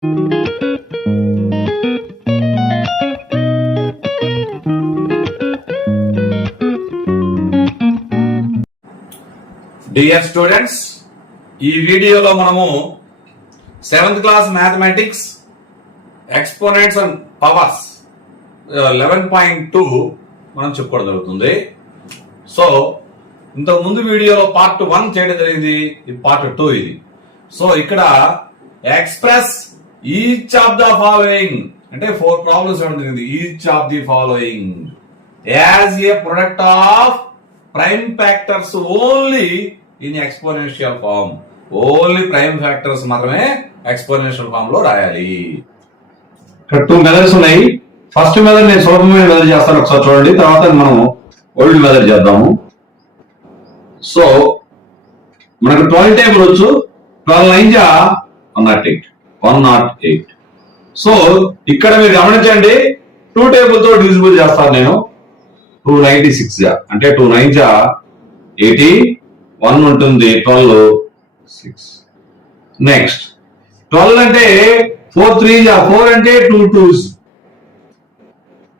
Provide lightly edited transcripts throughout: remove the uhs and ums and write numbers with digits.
Dear students, ఈ వీడియోలో మనము 7th class mathematics exponents and powers 11.2 మనం చెప్పుకోవడం జరుగుతుంది. సో ఇంతకు ముందు వీడియోలో పార్ట్ 1 చేయడం జరిగింది, ఇది పార్ట్ 2 ఇది. సో ఇక్కడ express each of the following అంటే 4 ప్రాబ్లమ్స్ ఇవ్వడం జరిగింది. Each of the following as a product of prime factors only in exponential form. Only prime factors మాత్రమే ఎక్స్పోనెన్షియల్ ఫార్మ్ లో రాయాలి. ఇక్కడ 2 మెథడ్స్ ఉన్నాయి. ఫస్ట్ మెథడ్ నేను సులభమైన మెథడ్ చేస్తాను, ఒకసారి చూడండి. తర్వాత మనం ఓల్డ్ మెథడ్ చేద్దాము. సో మనకు 12 టేబుల్ వచ్చు. 12 9 108. సో ఇక్కడ మీరు గమనించండి, 2 టేబుల్ తో డివిజిబుల్ చేస్తాను నేను. 296 అంటే 2 9 80, 1 ఉంటుంది, 12 6. నెక్స్ట్ 12 అంటే 4 3 4 అంటే 2 2s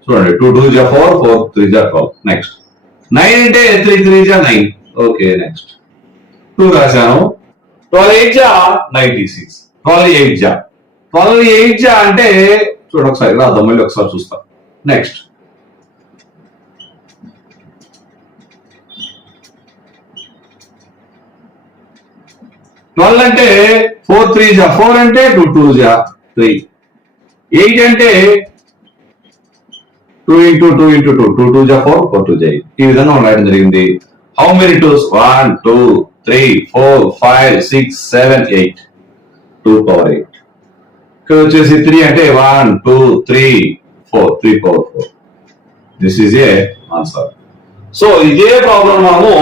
చూడండి, 2 2 4 4 3 12. నెక్స్ట్ 9 అంటే 3 3 9. ఓకే, నెక్స్ట్ 2 రాశాను. 12 8 96, 12 8 12 8 అంటే చూడండి, ఒకసారి రాద్దాం, మళ్ళీ ఒకసారి చూస్తాం. నెక్స్ట్ 12 అంటే 4 3 4 అంటే 2 2 3. 8 అంటే 2 into 2 into 2 2 2 4 4 2 8. ఈ విధంగా మనం రాయడం జరిగింది. How many twos? 1 2 3 4 5 6 7 8. 2 power 8. ఇక్కడ వచ్చేసి 3 అంటే 1 2 3 4 3 power 4. This is a answer. So ఇదే ప్రాబ్లం మనము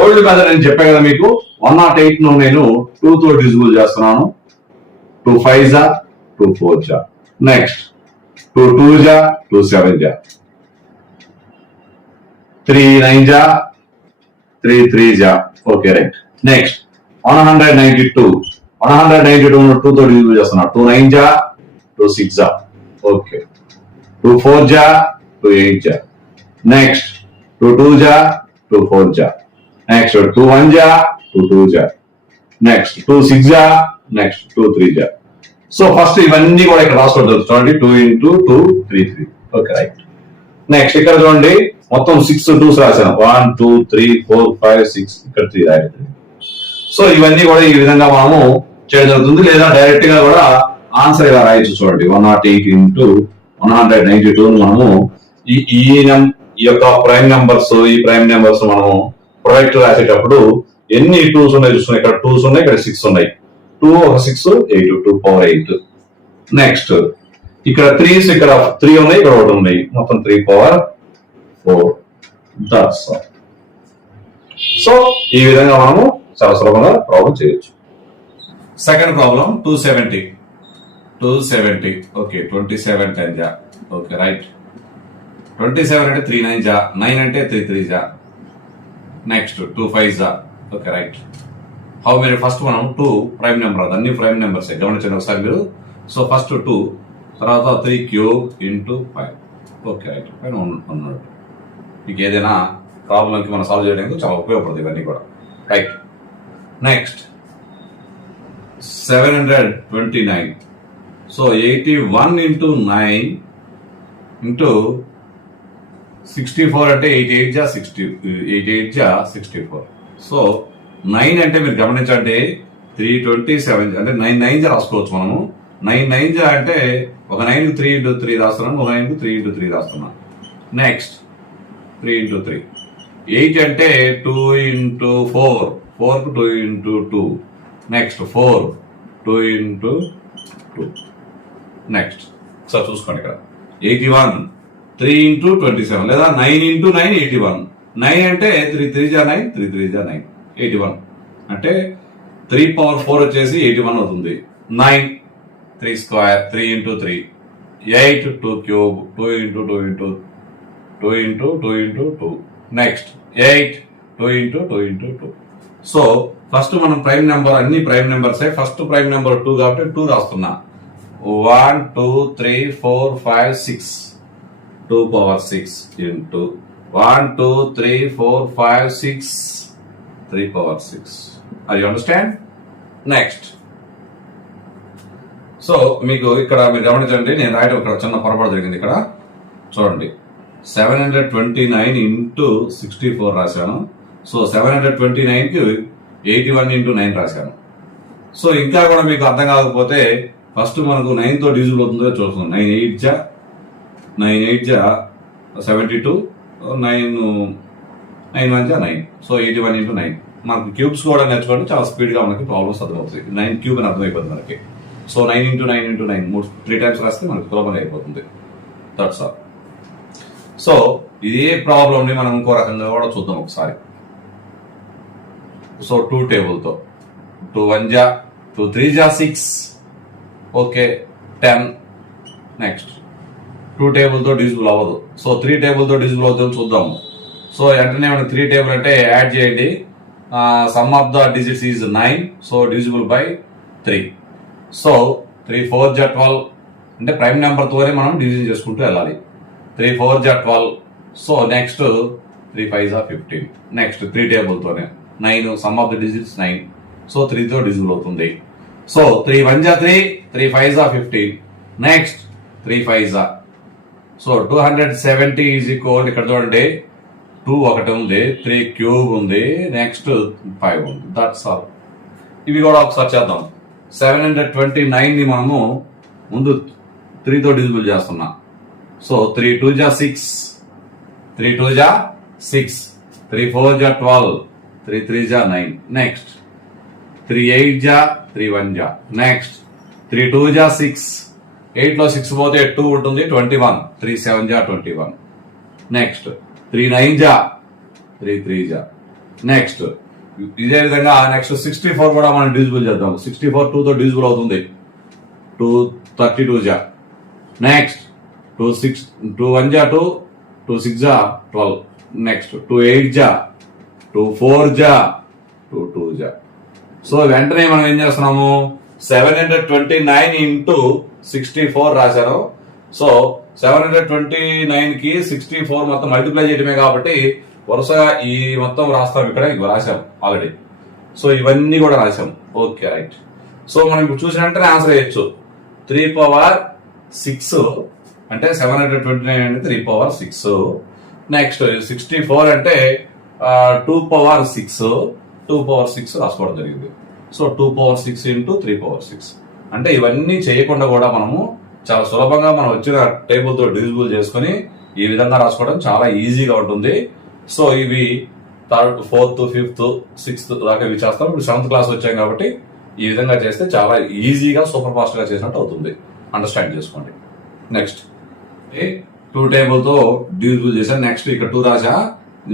ఓల్డ్ మెథడ్ అని చెప్పా కదా మీకు. 108 ను నేను 2 తో డివిజిబుల్ చేస్తున్నాను. 2 5 2 4. నెక్స్ట్ 2 2 2 7. 3 9 3 3. Okay, right. నెక్స్ట్ 192 ను 2 తో డివిజిబుల్ చేస్తున్నా. 2 9 2 6. Okay, 2 4 2 8. Next 2 2 2 4. Next 2 1 2 2. Next 2 6. Next 2 3. So first ఇవన్నీ కూడా ఇక్కడ రాసుకోవడం చూడండి. 2 into 2 3 3. Okay, right. నెక్స్ట్ ఇక్కడ చూడండి, మొత్తం 6 2s రాశాను. 1 2 3 4 5 6. ఇక్కడ 3 రాయాలి. సో ఇవన్నీ కూడా ఈ విధంగా మనము చేయడం జరుగుతుంది. లేదా డైరెక్ట్ గా కూడా ఆన్సర్ ఇలా రాయొచ్చు. చూడండి, 108 into 192 మనము ఈ యొక్క ప్రైమ్ నెంబర్స్, ఈ ప్రైమ్ నెంబర్స్ మనము ప్రొడక్ట్ రాసేటప్పుడు ఎన్ని 2s ఉన్నాయి చూస్తున్నాయి. ఇక్కడ 2s ఉన్నాయి, ఇక్కడ 6 ఉన్నాయి. 2 ఒక 6 8 2 power 8. నెక్స్ట్ ఇక్కడ 3s, ఇక్కడ 3 ఉన్నాయి, ఇక్కడ 1 ఉన్నాయి, మొత్తం 3 power 4. That's all. సో ఈ విధంగా మనము చాలా సులభంగా ప్రాబ్లం చేయొచ్చు. Second problem 270. Okay, 27 10. Okay, right. 27 అంటే 3 9. 9 అంటే 3 3. Next 2 5. Okay, right. How many? First మనం 2 ప్రైమ్ నెంబర్, అన్ని ప్రైమ్ నెంబర్స్ గమనించండి ఒకసారి మీరు. సో ఫస్ట్ 2, తర్వాత 3 cube into 5. Okay, right. పైన ఉన్నాడు. మీకు ఏదైనా ప్రాబ్లంకి మనం సాల్వ్ చేయడానికి చాలా ఉపయోగపడుతుంది ఇవన్నీ కూడా. Right. Next 729. So 81 into 9 into 64 అంటే 88 64. సో 9 అంటే మీరు గమనించండి 327 అంటే 9 9 రాసుకోవచ్చు మనము. 9 9 అంటే ఒక 9 3 into 3 రాస్తున్నాను, ఒక 9 3 into 3 రాస్తున్నాను. Next 3 into 3. 8 అంటే 2 into 4, 4 కు 2 into 2. Next 4 2 into 2. Next so చూసుకోండి, ఇక్కడ 81 3 into 27 లేదా 9 into 9 81. 9 అంటే 3 3 9 3 3 9 81 అంటే 3 power 4 వచ్చేసి 81 అవుతుంది. 9 3 square 3 into 3 8 2 cube 2 into 2 into 2 into 2 into 2. Next 8 2 into 2 into 2. So first మనం ప్రైమ్ నెంబర్, అన్ని ప్రైమ్ నెంబర్సే. ఫస్ట్ ప్రైమ్ నెంబర్ 2 కాబట్టి 2 రాస్తున్నా. 1 2 3 4 5 6 2 power 6 into 1 2 3 4 5 6 3 power 6. Are you understand? Next. So మీకు ఇక్కడ మీరు గమనించండి, నేను రాయడం ఇక్కడ చిన్న పొరపాటు జరిగింది. ఇక్కడ చూడండి, 729 ఇంటూ 64 రాశాను. సో 729కి 81 ఇంటూ 9 రాశాను. సో ఇంకా కూడా మీకు అర్థం కాకపోతే ఫస్ట్ మనకు 9తో డివిజిబుల్ అవుతుందో చూస్తున్నాం. 9 8 జా 72, 9 1 జా 9. So 81 into 9. మనకు క్యూబ్స్ కూడా నేర్చుకోండి, చాలా స్పీడ్గా మనకి ప్రాబ్లమ్స్ అర్థమవుతాయి. 9 క్యూబ్ అని అర్థమైపోతుంది మనకి. సో 9 ఇంటూ 9 ఇంటూ 9 3 టైమ్స్ రాస్తే మనకి సులభంగా అయిపోతుంది. That's all. సో ఇదే ప్రాబ్లమ్ని మనం ఇంకో రకంగా కూడా చూద్దాం ఒకసారి. సో 2 టేబుల్తో 2 1 జా 2 3 జా 6, ఓకే 10. నెక్స్ట్ 2 టేబుల్తో డివిజిబుల్ అవ్వదు. సో 3 టేబుల్తో డివిజిబుల్ అవుతుందో చూద్దాము. సో వెంటనే మనకి 3 టేబుల్ అంటే యాడ్ చేయండి. Some of the digits is 9, so divisible by 3. So 3 4 జా 12, అంటే ప్రైమ్ నెంబర్తోనే మనం డివిజన్ చేసుకుంటూ వెళ్ళాలి. 3 4 జా 12. సో నెక్స్ట్ 3 5 జా 15. నెక్స్ట్ 3 టేబుల్తోనే 9, sum of the digits 9, so 3తో డివిజిబుల్ అవుతుంది. సో 3 1 జా 3, 3 5 జా 15. నెక్స్ట్ 3 5 జా, సో 270 ఈజ్ ఈక్వల్, ఇక్కడ చూడండి 2 ఒకటి ఉంది, 3 క్యూబ్ ఉంది, నెక్స్ట్ 5 ఉంది. That's all. ఇవి కూడా ఒకసారి చేద్దాం. 729 ని మనము ముందు 3తో డివిజిబుల్ చేస్తున్నాం. సో 3 2 జా 6, 3 2 జా 6, 3 4 జా 12, 3 3 జా 9. నెక్స్ట్ 3 8 జా 3 1 జా. నెక్స్ట్ 3 2 జా 6, 8 లో 6 పోతే 2 ఉంటుంది, 21, 3 7 జా 21. నెక్స్ట్ 3 9 జా 3 3 జా. నెక్స్ట్ ఇదే విధంగా నెక్స్ట్ 64 కూడా మనం డివిజిబుల్ చేద్దాం. 64 2తో డివిజిబుల్ అవుతుంది, 2 32 జా. నెక్స్ట్ 2 1 జా 2, 2 6 జా 12. నెక్స్ట్ 2 8 జా, 2 4 జా, 2 2 జా. సో వెంటనే మనం ఏం చేస్తున్నాము, 729 ఇంటూ 64 రాశారు. సో 729 కి 64 మొత్తం మల్టిప్లై చేయడమే కాబట్టి వరుసగా ఈ మొత్తం రాస్తాం. ఇక్కడ రాశాం ఆల్రెడీ. సో ఇవన్నీ కూడా రాశాం. Okay right. సో మనం ఇప్పుడు చూసిన వెంటనే ఆన్సర్ చేయొచ్చు. 3 power 6 అంటే 729 అంటే 3 power 6. నెక్స్ట్ 64 అంటే 2 power 6, 2 power 6 రాసుకోవడం జరిగింది. So 2 power 6 into 3 power 6. అంటే ఇవన్నీ చేయకుండా కూడా మనము చాలా సులభంగా మనం వచ్చిన టేబుల్తో డివిజిబుల్ చేసుకుని ఈ విధంగా రాసుకోవడం చాలా ఈజీగా ఉంటుంది. సో ఇవి 3rd 4th 5th 6th దాకా ఇవి చేస్తాం. ఇప్పుడు 7th క్లాస్ వచ్చాం కాబట్టి ఈ విధంగా చేస్తే చాలా ఈజీగా సూపర్ ఫాస్ట్ గా చేసినట్టు అవుతుంది. అండర్స్టాండ్ చేసుకోండి. నెక్స్ట్ 2 టేబుల్తో డివిజిబుల్ చేశాను. నెక్స్ట్ ఇక్కడ 2 రాసా,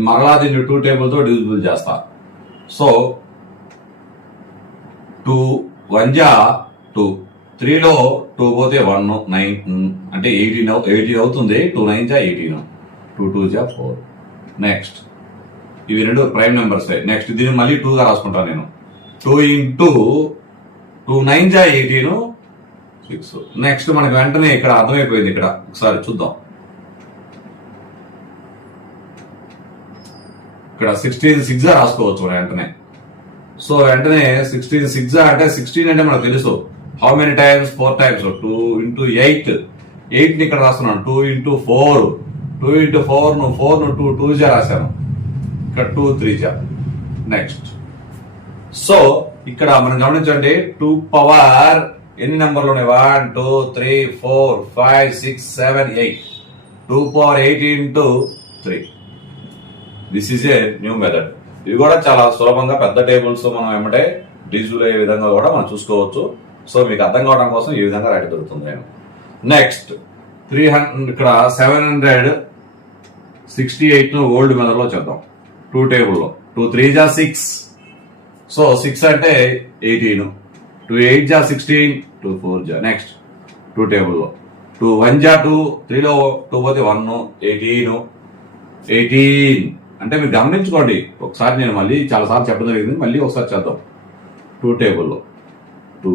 మరలా దీన్ని 2 టేబుల్తో డివిజిబుల్ చేస్తా. సో 2 1 జా 2, 3లో 2 పోతే 1 9 అంటే 80 అవుతుంది. 2 9 జా 18, 2 2 జా 4. నెక్స్ట్ ఇవి రెండు ప్రైమ్ నెంబర్స్. నెక్స్ట్ దీన్ని మళ్ళీ 2 గా రాసుకుంటాను నేను. 2 ఇంటూ 2 9 జా 18, 6. నెక్స్ట్ మనకి వెంటనే ఇక్కడ అర్థమైపోయింది. ఇక్కడ ఒకసారి చూద్దాం. ఇక్కడ 16 6 జా రాసుకోవచ్చు మనం వెంటనే. సో వెంటనే 16 6 జా అంటే 16 అంటే మనకు తెలుసు how many times, 4 times. 2 into 8, 8 ని ఇక్కడ రాస్తున్నాను. 2 ఇంటూ 4, 2 ఇంటూ 4 ను 2 2 జా రాశాను. ఇక్కడ 2 3 జా. నెక్స్ట్ సో ఇక్కడ మనం గమనించండి 2 పవర్ ఎన్ని నెంబర్లు ఉన్నాయి, 1 2 3 4 5 6 7 8. 2 power 8 into 3. This is a new method. ఇవి కూడా చాలా సులభంగా పెద్ద టేబుల్స్ మనం ఏమంటే డివిజిబుల్ అయ్యే విధంగా కూడా మనం చూసుకోవచ్చు. సో మీకు అర్థం కావడం కోసం ఈ విధంగా రాయడం దొరుకుతుంది. నేను నెక్స్ట్ 300 ఇక్కడ 768 ను ఓల్డ్ మెథడ్ లో చేద్దాం. 2 టేబుల్లో 2 3 జా 6, సో 6 అంటే 18, 2 8 జా 16, 2 4 జా. నెక్స్ట్ 2 టేబుల్లో 2 1 జా 2, 3లో 2 పోతే 1 18 అంటే మీరు గమనించుకోండి. ఒకసారి నేను మళ్ళీ చాలా సార్లు చెప్పడం జరిగింది, మళ్ళీ ఒకసారి చేద్దాం. 2 టేబుల్లో 2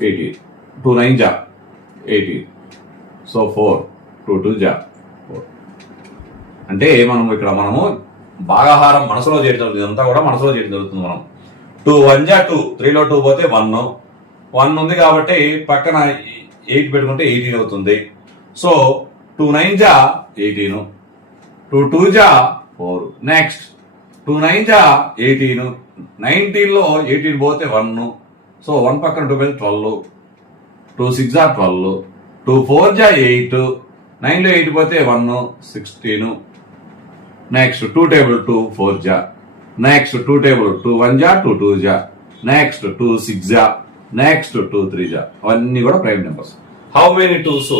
18. 2 9 జా 18. సో 4 2 2 జా 4. అంటే మనము భాగాహారం మనసులో చేయడం జరుగుతుంది. ఇదంతా కూడా మనసులో చేయడం జరుగుతుంది. మనం 2 1 జా 2, 3లో 2 పోతే 1 ఉంది కాబట్టి పక్కన 8 పెట్టుకుంటే 18 అవుతుంది. సో 2 9 జా 18, 2 2 జా 4. నెక్స్ట్ 2 9 జా 18, 19లో 18 పోతే 1, సో 1 పక్కన 2 పెడితే 12, 2 6 జా 12, 2 4 జా 8, 9లో 8 పోతే 1 16. నెక్స్ట్ 2 టేబుల్ 2 4 జా, నెక్స్ట్ 2 టేబుల్ 2 1 జా 2 2 జా, నెక్స్ట్ 2 6 జా, నెక్స్ట్ 2 3 జా. అవన్నీ కూడా prime numbers. How many 2s?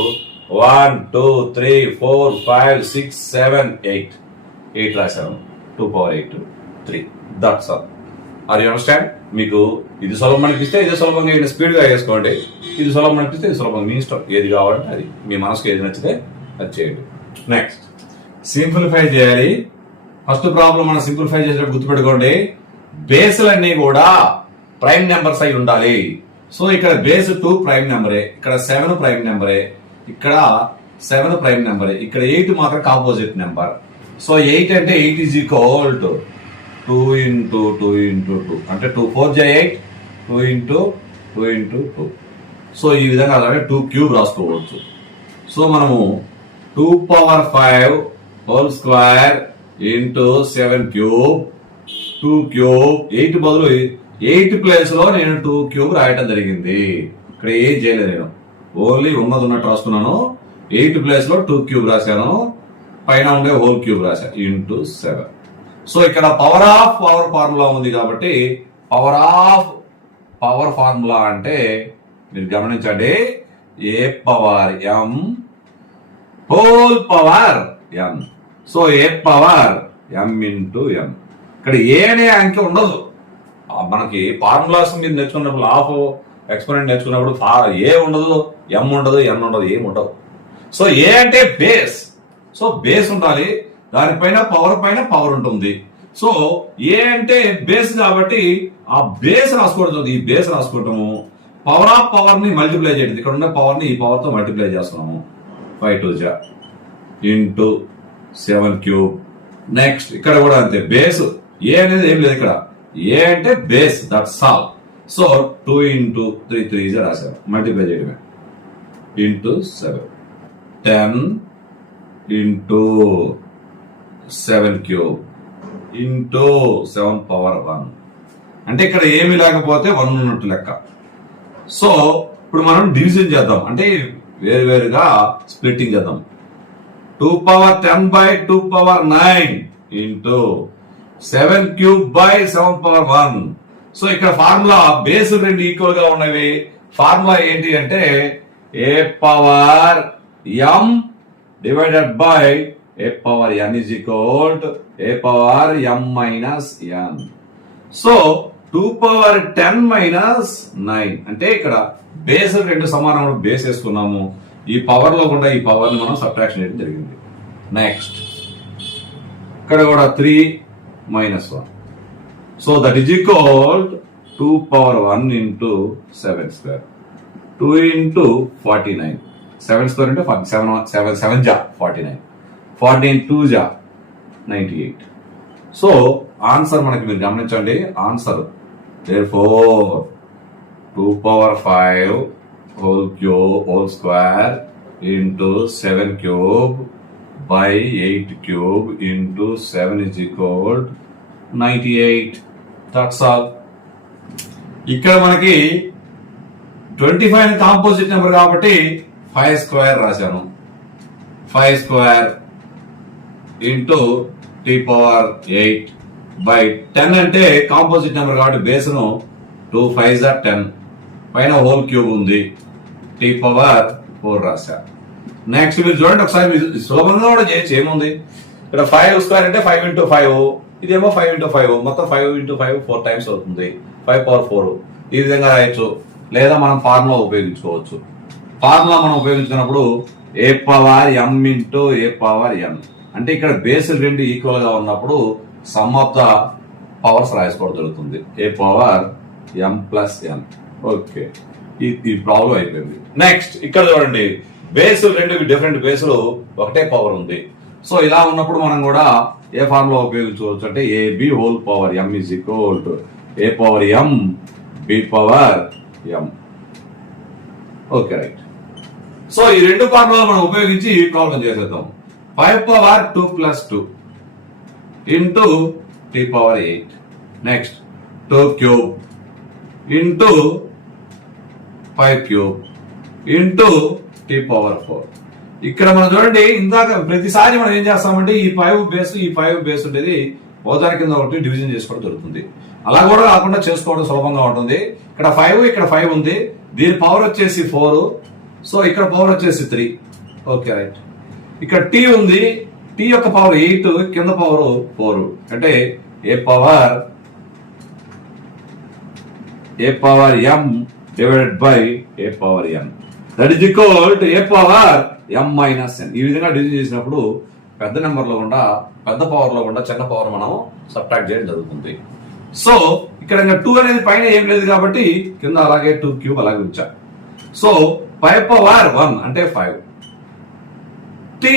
1 2 3 4 5 6 7 8 రాశాను. 2 power 8 3. That's all. Are you understand? మీకు ఇది సులభం అనిపిస్తే ఇది సులభంగా స్పీడ్ గా వేసుకోండి, ఇది సులభం అనిపిస్తే ఇది సులభంగా, మీ ఇష్టం, ఏది కావాలంటే అది, మీ మనసుకు ఏది నచ్చితే అది చేయండి. నెక్స్ట్ సింప్లిఫై చేయాలి. ఫస్ట్ ప్రాబ్లం మనం సింప్లిఫై చేసేటప్పుడు గుర్తుపెట్టుకోండి, బేస్లన్నీ కూడా ప్రైమ్ నెంబర్స్ అయి ఉండాలి. సో ఇక్కడ బేస్ 2 ప్రైమ్ నెంబరే, ఇక్కడ 7 ప్రైమ్ నెంబరే, ఇక్కడ 7 ప్రైమ్ నెంబరే, ఇక్కడ 8 మాత్రం కాంపోజిట్ నెంబర్. సో 8 అంటే 8 is equal to 2 into 2 into 2 అంటే 2 4 జా 8, 2 into 2 into 2. సో ఈ విధంగా అలాగే 2 క్యూబ్ రాసుకోవచ్చు. సో మనము 2 power 5 whole square into 7 cube, 2 cube, 8 బదులు 8 ప్లేస్ లో నేను 2 క్యూబ్ రాయటం జరిగింది. ఇక్కడ ఏం చేయలేదు, నేను ఓన్లీ ఉన్నది ఉన్నట్టు రాసుకున్నాను. 8 ప్లేస్ లో 2 క్యూబ్ రాశాను, పైన ఉండే హోల్ క్యూబ్ రాశాను ఇంటూ 7. సో ఇక్కడ పవర్ ఆఫ్ పవర్ ఫార్ములా ఉంది కాబట్టి పవర్ ఆఫ్ పవర్ ఫార్ములా అంటే మీరు గమనించండి, ఏ power M whole power N. So a power M into ఎన్. ఇక్కడ ఏ అనే అంకె ఉండదు. మనకి ఫార్ములాస్ మీరు నేర్చుకున్నప్పుడు, ఆఫ్ ఎక్స్పెరిమెంట్ నేర్చుకున్నప్పుడు ఏ ఉండదు, ఎం ఉండదు, ఎన్ ఉండదు, ఏం ఉండదు. సో ఏ అంటే బేస్. సో బేస్ ఉండాలి, దానిపైన పవర్ ఉంటుంది. సో ఏ అంటే బేస్ కాబట్టి ఆ బేస్ రాసుకోవడం, ఈ బేస్ రాసుకోవటము, పవర్ ఆఫ్ పవర్ ని మల్టిప్లై చేయడం, ఇక్కడ ఉన్న పవర్ ని ఈ పవర్ తో మల్టిప్లై చేస్తున్నాము. 5 2 జా ఇంటూ 7 క్యూబ్. నెక్స్ట్ ఇక్కడ కూడా అంతే, బేస్ ఏ అనేది ఏం లేదు, ఇక్కడ ఏ అంటే base, that's all. So 2 into 3 3 జా రాశారు, మల్టిప్లై చేయడమే, into 7 10 into 7 cube into 7 power 1. అంటే ఇక్కడ ఏమి లేకపోతే 1 ఉన్నట్టు లెక్క. సో ఇప్పుడు మనం డివిజన్ చేద్దాం, అంటే వేరువేరుగా స్ప్లిట్టింగ్ చేద్దాం. 2 power 10 by 2 power 9 into 7 cube by 7 power 1. So ఇక్కడ ఫార్ములా బేస్ రెండు ఈక్వల్ గా ఉన్నవి. ఫార్ములా ఏంటి అంటే a power m divided by a power n is equal to A power m minus n. So 2 power 10 minus 9 అంటే ఇక్కడ base రెండు సమానం, బేస్ వేసుకున్నాము. ఈ పవర్ లో కూడా ఈ పవర్ ని మనం సబ్ట్రాక్షన్ చేయడం జరిగింది. నెక్స్ట్ ఇక్కడ కూడా 3 minus 1. So that is equal 2 power 1 into 7 square, 2 into 49. 7 square అంటే 7 జా 49, 14 2 జా 98. సో ఆన్సర్ మనకి మీరు గమనించండి, answer therefore 2 power 5 whole square into 7 cube by 8 cube into 7 is equal to 98. That's all. ఇక్కడ మనకి 25 కాంపోజిట్ నెంబర్ కాబట్టి 5 స్క్వేర్ రాశాను. 5 square into t power 8 by 10 అంటే కాంపోజిట్ నెంబర్ కాబట్టి బేస్ ను 2 5 10, పైన హోల్ క్యూబ్ ఉంది, t పవర్ 4 రాశా. నెక్స్ట్ మీరు చూడండి ఒకసారి, మీరు సులభంగా కూడా చేయొచ్చు, ఏముంది ఇక్కడ 5 స్క్వేర్ అంటే 5 into 5, ఇదేమో 5 into 5, మొత్తం 5 into 5 4 టైమ్స్ అవుతుంది, 5 power 4. ఈ విధంగా రాయొచ్చు, లేదా మనం ఫార్ములా ఉపయోగించుకోవచ్చు. ఫార్ములా మనం ఉపయోగించుకున్నప్పుడు ఏ power M into a power ఎన్, అంటే ఇక్కడ బేస్ రెండు ఈక్వల్ గా ఉన్నప్పుడు సమ్ ఆఫ్ ద పవర్స్ రాసుకోవడం జరుగుతుంది, ఏ పవర్ ఎం ప్లస్ ఎన్. ఓకే, ఈ ప్రాబ్లం అయిపోయింది. నెక్స్ట్ ఇక్కడ చూడండి, బేసులు రెండు డిఫరెంట్ బేసులు ఒకటే పవర్ ఉంది. సో ఇలా ఉన్నప్పుడు మనం కూడా ఏ ఫార్ములా ఉపయోగించుకోవచ్చు అంటే AB whole power M is equal to A power M B power M. Okay right. So ఈ రెండు ఫార్ములా మనం ఉపయోగించి ప్రాబ్లం చేసేద్దాం. 5 power 2 plus 2 into T power 8. Next 2 cube into 5 cube into T power 4. ఇక్కడ మనం చూడండి, ఇందాక ప్రతిసారి మనం ఏం చేస్తామంటే ఈ 5 బేస్ ఉండేది ఒకదాని కింద ఒకటి డివిజన్ చేసుకోవడం జరుగుతుంది. అలా కూడా కాకుండా చేసుకోవడం సులభంగా ఉంటుంది. ఇక్కడ 5 ఉంది, దీని పవర్ వచ్చేసి 4. సో ఇక్కడ పవర్ వచ్చేసి 3. Okay right. ఇక్కడ టీ ఉంది, టీ యొక్క పవర్ 8, కింద పవర్ 4. అంటే a power m divided by a power m, that is equal to A power m minus n. ఈ విధంగా డివిజన్ చేసినప్పుడు పెద్ద నెంబర్ లో కూడా పెద్ద పవర్ లో కూడా చిన్న పవర్ మనం సబ్ట్రాక్ట్ చేయడం జరుగుతుంది. సో ఇక్కడ 2 అనేది పైన ఏం లేదు కాబట్టి కింద అలాగే 2 క్యూబ్ అలాగే ఉంచా. సో 5 పవర్ 1 అంటే 5. టీ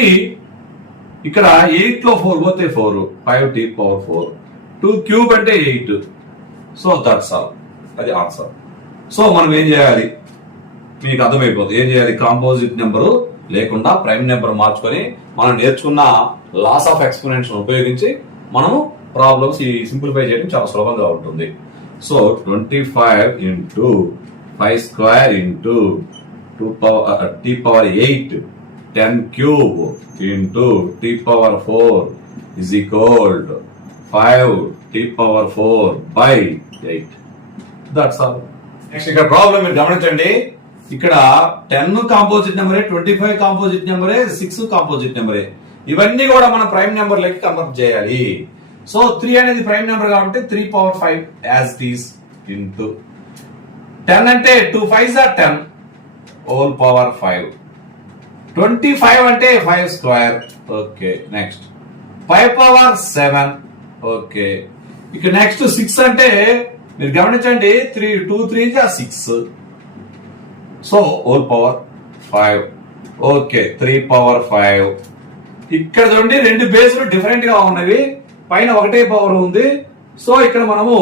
ఇక్కడ 8 లో 4 పోతే 4, 5 టీ పవర్ 4. 2 క్యూబ్ అంటే 8. సో దట్స్ ఆల్, అది ఆన్సర్. సో మనం ఏం చేయాలి, మీకు అర్థమైపోతుంది ఏం చేయాలి. కాంపోజిట్ నెంబరు లేకుండా ప్రైమ్ నెంబర్ మార్చుకొని మనం నేర్చుకున్న లాస్ ఆఫ్ ఎక్స్పోనెంట్స్ ఉపయోగించి మనము ప్రాబ్లమ్స్ ఈ సింప్లిఫై చేయడం చాలా సులభంగా ఉంటుంది. So 25 into 5 square into T power 8 10 cube into T power 4 is equal to 5 T power 4 by 8. That's all. Next ఇక్కడ ప్రాబ్లం మీరు గమనించండి. ఇక్కడ 10 కాంపోజిట్ నెంబరే, 25 కాంపోజిట్ నెంబరే, 6 కాంపోజిట్ నెంబరే. ఇవన్నీ కూడా మనం ప్రైమ్ నెంబర్ లెక్క కన్వర్ట్ చేయాలి. సో 3 అనేది ప్రైమ్ నెంబర్ కాబట్టి 3 power 5 as it is into 10 అంటే 2 5s are 10 హోల్ పవర్ 5. 25 అంటే 5 square. Okay next 5 power 7. Okay ఇక నెక్స్ట్ 6 అంటే మీరు గమనించండి, 2 3s are 6. So whole power 5. Okay 3 power 5. ఇక్కడ చూడండి రెండు బేస్లు డిఫరెంట్ గా ఉన్నవి, పైన ఒకటే పవర్ ఉంది. సో ఇక్కడ మనము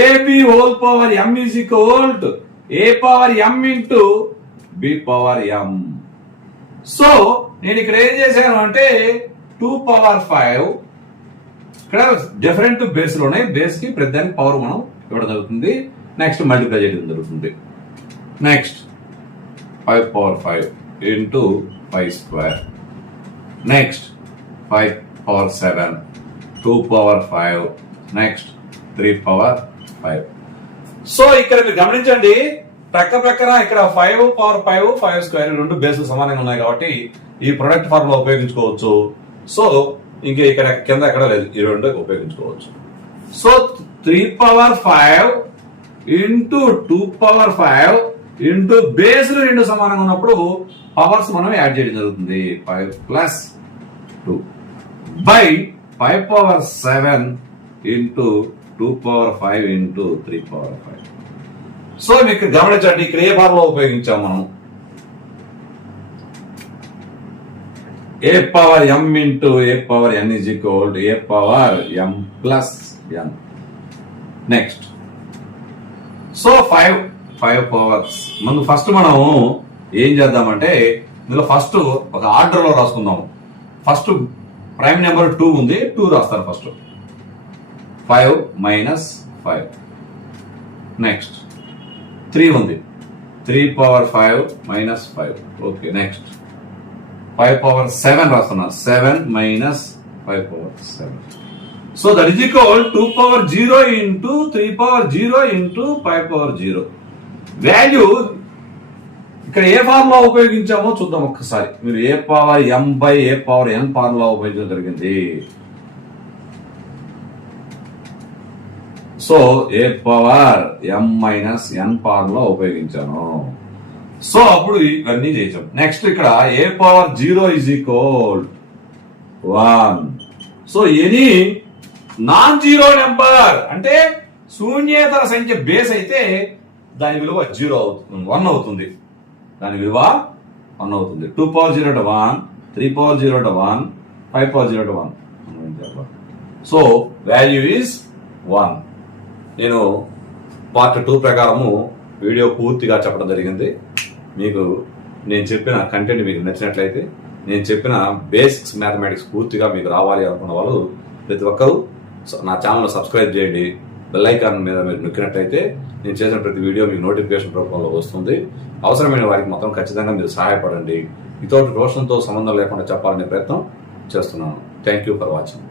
AB whole power M is equal to A power M into B power M. So నేను ఇక్కడ ఏం చేశాను అంటే 2 పవర్ 5 ఇక్కడ డిఫరెంట్ బేస్లు ఉన్నాయి. బేస్ కి ప్రతి దానికి పవర్ మనం ఇవ్వడం జరుగుతుంది. నెక్స్ట్ మల్టిప్లై చేయడం జరుగుతుంది. Next 5 power 5 into 5 square. Next 5 power 7 2 power 5. Next 3 power 5. So ఇక్కడ మీరు గమనించండి, ప్రక్కన ఇక్కడ 5 పవర్ 5 స్క్వేర్ రెండు బేసులు సమానంగా ఉన్నాయి కాబట్టి ఈ ప్రొడక్ట్ ఫార్ములా ఉపయోగించుకోవచ్చు. సో ఇంక ఇక్కడ కింద ఎక్కడ లేదు, ఈ రెండు ఉపయోగించుకోవచ్చు. So 3 power 5 into 2 power 5 into బేసులు రెండు సమానంగా ఉన్నప్పుడు పవర్స్ మనం యాడ్ చేయడం జరుగుతుంది. 5 plus 2 by 5 power 7 into 2 power 5 into 3 power 5. So మీకు గమనించండి, ఇక్కడ ఏ ఫార్ములా ఉపయోగించాం మనం, a power M into a power n is equal to A power m plus n. Next so 5 powers. ముందు ఫస్ట్ మనం ఏం చేద్దామంటే ఇందులో ఫస్ట్ ఒక ఆర్డర్ లో రాసుకుందాం. ఫస్ట్ ప్రైమ్ నెంబర్ 2 ఉంది, 2 రాస్తాను ఫస్ట్. 5 మైనస్ 5. నెక్స్ట్ 3 ఉంది, 3 power 5 minus 5. Okay next 5 power 7 రాస్తున్నా, 7 minus 5 power 7. So that is equal 2 power 0 into 3 power 0 into 5 power 0. Value ఇక్కడ ఏ ఫార్ములా ఉపయోగించామో చూద్దాం ఒక్కసారి. మీరు a power m by a power n formula ఉపయోగించడం జరిగింది. So a power m minus n formula ఉపయోగించాను. సో అప్పుడు ఇవన్నీ చేసాం. నెక్స్ట్ ఇక్కడ a power 0 is equal 1. So any non zero number అంటే శూన్యేతర సంఖ్య బేస్ అయితే దాని విలువ 0 అవుతుంది, 1 అవుతుంది. దాని విలువ 1 అవుతుంది. 2 power 0 to 1, 3 power 0 to 1, 5 power 0 to 1. So value is 1. నేను పార్ట్ 2 ప్రకారము వీడియో పూర్తిగా చెప్పడం జరిగింది. మీకు నేను చెప్పిన కంటెంట్ మీకు నచ్చినట్లయితే, నేను చెప్పిన బేసిక్స్ మ్యాథమెటిక్స్ పూర్తిగా మీకు రావాలి అనుకున్న వాళ్ళు ప్రతి ఒక్కరూ నా ఛానల్ సబ్స్క్రైబ్ చేయండి. బెల్ ఐకాన్ మీద మీరు నొక్కినట్లయితే నేను చేసిన ప్రతి వీడియో మీకు నోటిఫికేషన్ రూపంలో వస్తుంది. అవసరమైన వారికి మాత్రం ఖచ్చితంగా మీరు సహాయపడండి. ఇతోటి రోషన్తో సంబంధం లేకుండా చెప్పాలనే ప్రయత్నం చేస్తున్నాను. Thank you for watching.